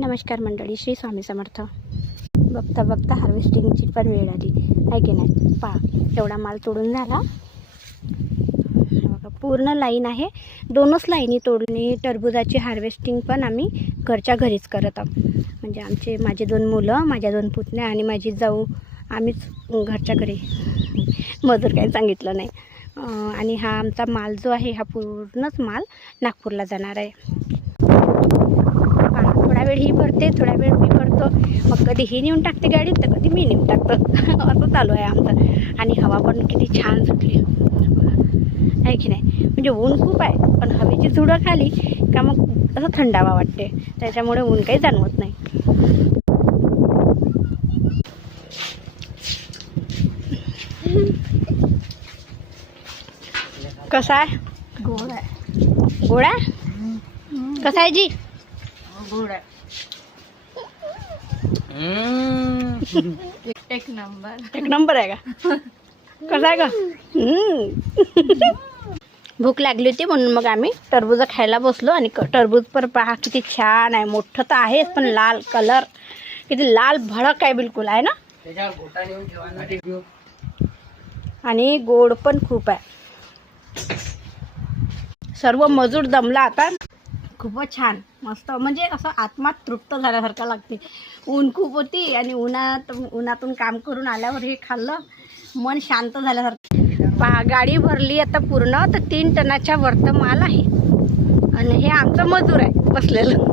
नमस्कार मंडळी, श्री स्वामी समर्थ. बघता बघता हार्वेस्टिंगची पण वेळ आली आहे की नाही. पहा, एवढा माल तोडून झाला. बघा, पूर्ण लाईन आहे. दोनच लाईनी तोडणी. टरबुजाची हार्वेस्टिंग पण आम्ही घरच्या घरीच करत आहोत. म्हणजे माझे 2 मुलं, माझ्या 2 पुतण्या आणि माझी जाऊ, आम्हीच घरच्या घरी. मजूर काही सांगितलं नाही. आणि हा आमचा माल जो आहे, हा पूर्णच माल नागपूरला जाणार आहे. थोडा वेळ ही भरते, थोडा वेळ मी भरतो. मग कधी ही नेऊन टाकते गाडीत, तर कधी मी नेऊन टाकतो. असं चालू आहे आमचं. आणि हवा पण किती छान सुटली आहे की नाही. म्हणजे ऊन खूप आहे, पण हवेची झुळूक खाली का मग असं थंडावा वाटते. त्याच्यामुळे ऊन काही जाणवत नाही. कसा आहे? गोड आहे. गोड आहे? कसा आहे जी? गोड आहे. एक नंबर. एक नंबर आहे का? कसा आहे का? भूक लागली होती म्हणून मग आम्ही टरबूज खायला बसलो. आणि टरबूज पर पहा किती छान आहे. मोठं तर आहेच, पण लाल कलर किती लाल भडक आहे बिलकुल आहे ना. आणि गोड पण खूप आहे. सर्व मजूर दमला आता. खूपच छान, मस्त. म्हणजे असं आत्मा तृप्त झाल्यासारखं लागते. ऊन खूप होती आणि उन्हातून काम करून आल्यावर हे खाल्लं, मन शांत झाल्यासारखं. पहा, गाडी भरली आता पूर्ण, तर 3 टनाच्या वरतं माल आहे. आणि हे आमचं मजूर आहे बसलेलं.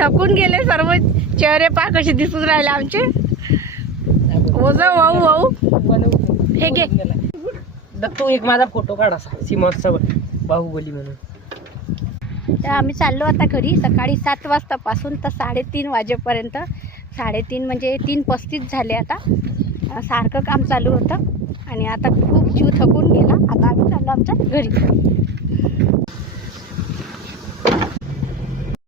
थकून गेले सर्व. चेहरे पहा कसे दिसून राहिले आमचे. वाहू वाहू. हे घे तू एक माझा फोटो काढ असा सीमाचा बाहुबली म्हणून. तर आम्ही चाललो आता घरी. सकाळी 7 वाजतापासून तर 3:30 वाजेपर्यंत. 3:30 म्हणजे 3:35 झाले. आता सारखं काम चालू होतं आणि आता खूप जीव थकून गेला. आता आम्ही चाललो आमच्या घरी.